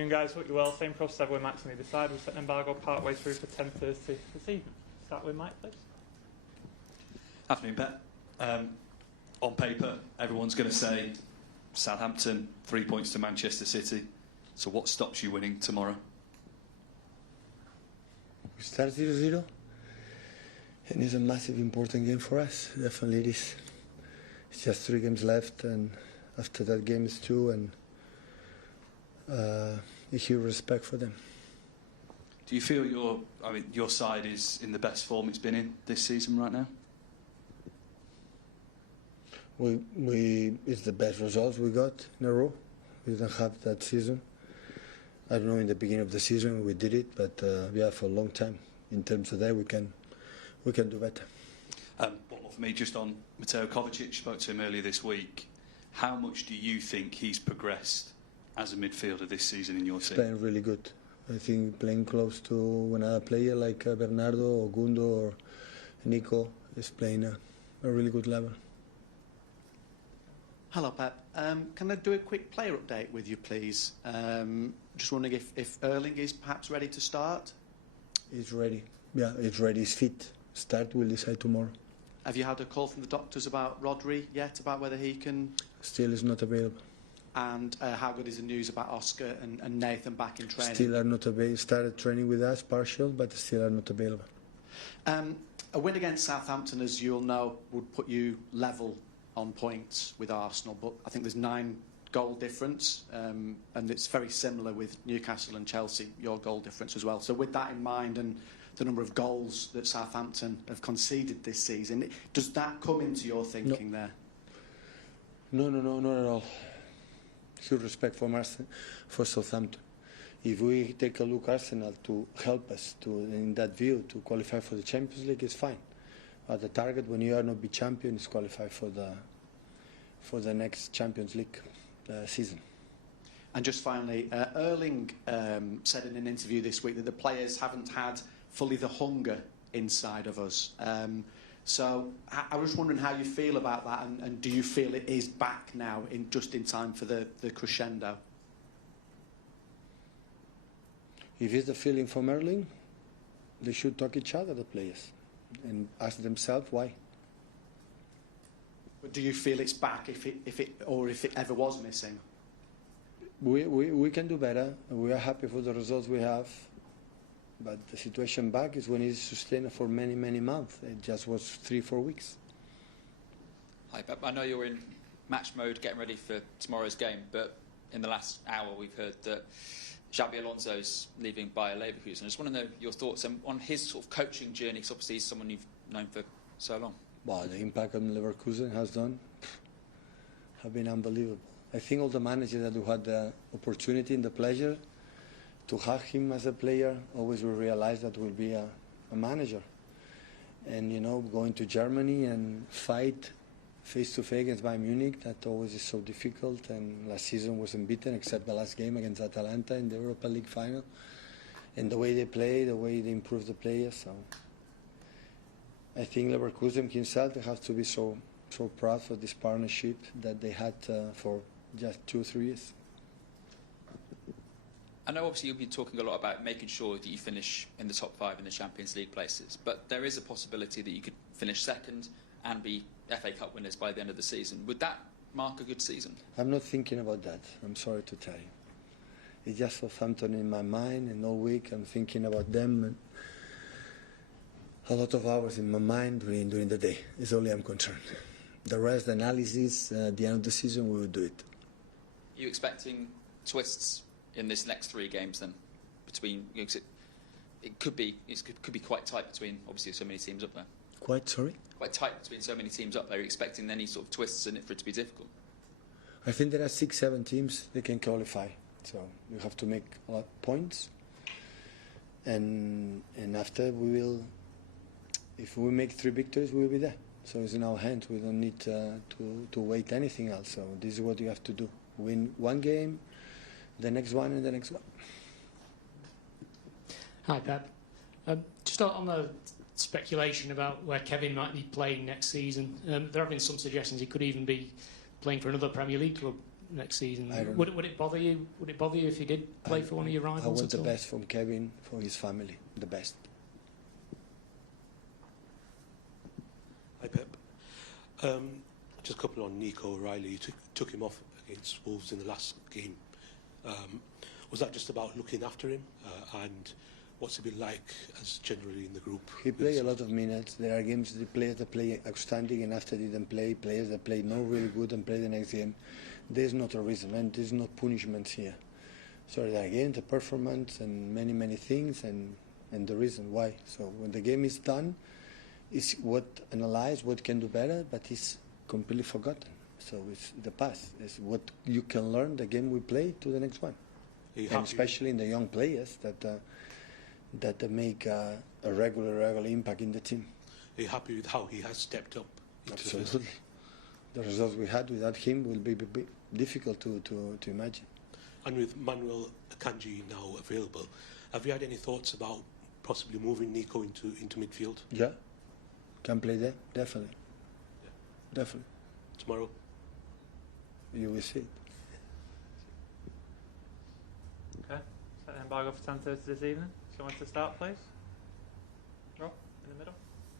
Afternoon, guys. Hope you're well. Same process everyone Max on either side. We'll set an embargo part way through for 10:30 this evening. Start with Mike, please. Afternoon, Pep. On paper, everyone's going to say Southampton, 3 points to Manchester City. So what stops you winning tomorrow? We start 0-0, and it's a massive, important game for us. Definitely it is. It's just 3 games left, and after that game is 2, and a huge respect for them. Do you feel your side is in the best form it's been in this season right now? It's the best results we got in a row. We didn't have that season. I don't know, in the beginning of the season we did it, but yeah, for a long time. In terms of that, we can do better. One more for me, just on Mateo Kovacic. Spoke to him earlier this week. How much do you think he's progressed as a midfielder this season in your team? He's playing really good. I think playing close to another player like Bernardo or Gundo or Nico is playing a really good level. Hello, Pep. Can I do a quick player update with you, please? Just wondering if Erling is perhaps ready to start? He's ready. Yeah, he's ready. He's fit. Start, we'll decide tomorrow. Have you had a call from the doctors about Rodri yet, about whether he can... Still is not available. And how good is the news about Oscar and Nathan back in training? Still are not available. Started training with us, partial, but still are not available. A win against Southampton, as you'll know, would put you level on points with Arsenal, but I think there's 9 goal difference, and it's very similar with Newcastle and Chelsea, your goal difference as well. So with that in mind and the number of goals that Southampton have conceded this season, does that come into your thinking there? No, not at all. Huge respect for Southampton. If we take a look at Arsenal to help us in that view to qualify for the Champions League, it's fine. The target when you are not be champion is qualify for the next Champions League season. And just finally, Erling said in an interview this week that the players haven't had fully the hunger inside of us. So I was wondering how you feel about that, and do you feel it is back now, just in time for the crescendo? If it's the feeling from Erling, they should talk each other, the players, and ask themselves why. But do you feel it's back if it ever was missing? We can do better. We are happy for the results we have, but the situation back is when it's sustained for many months. It just was 3-4 weeks. Hi Pep, I know you're in match mode getting ready for tomorrow's game, but in the last hour we've heard that Xabi Alonso's leaving Bayer Leverkusen. I just want to know your thoughts on his sort of coaching journey, because obviously he's someone you've known for so long. Well, the impact on Leverkusen has done have been unbelievable. I think all the managers that who had the opportunity and the pleasure to have him as a player always will realize that will be a manager. And, you know, going to Germany and fight face-to-face against Bayern Munich, that always is so difficult. And last season was unbeaten except the last game against Atalanta in the Europa League final. And the way they play, the way they improve the players. So I think Leverkusen himself, they have to be so proud for this partnership that they had for just 2-3 years. I know obviously you'll be talking a lot about making sure that you finish in the top 5 in the Champions League places, but there is a possibility that you could finish second and be FA Cup winners by the end of the season. Would that mark a good season? I'm not thinking about that, I'm sorry to tell you. It's just Southampton in my mind, and all week I'm thinking about them. And a lot of hours in my mind during the day. It's only I'm concerned. The rest, the analysis, at the end of the season, we will do it. Are you expecting twists in this next 3 games then? Between, you know, it could be quite tight between obviously so many teams up there. Quite tight between so many teams up there. Are you expecting any sort of twists in it for it to be difficult? I think there are 6-7 teams that can qualify. So you have to make a lot of points, and after we will. If we make 3 victories, we will be there. So it's in our hands. We don't need to wait anything else. So this is what you have to do. Win 1 game, the next one, and the next one. Hi, Pep. Just on the speculation about where Kevin might be playing next season, there have been some suggestions he could even be playing for another Premier League club. next season. I don't Would it bother you? Would it bother you if he did play for one of your I rivals want at the all? best from Kevin, for his family, the best. Hi, Pep. Just a couple on Nico O'Reilly. You took him off against Wolves in the last game. Was that just about looking after him? And what's it been like as generally in the group? He played a lot of minutes. There are games, the players that play outstanding and after didn't play, players that play not really good and play the next game. There's not a reason, and there's no punishment here. So there are games, the performance and many things and the reason why. So when the game is done, it's what analyze, what can do better, but it's completely forgotten. So it's the past. It's what you can learn the game we play to the next one. And especially in the young players that make a regular impact in the team. Are you happy with how he has stepped up? Absolutely. The results we had without him will be difficult to imagine. And with Manuel Akanji now available, have you had any thoughts about possibly moving Nico into midfield? Yeah, can play there, definitely. Yeah. Definitely. Tomorrow? You will see it. Okay. Set an embargo for 10:30 this evening. Someone to start, please. Rob, in the middle.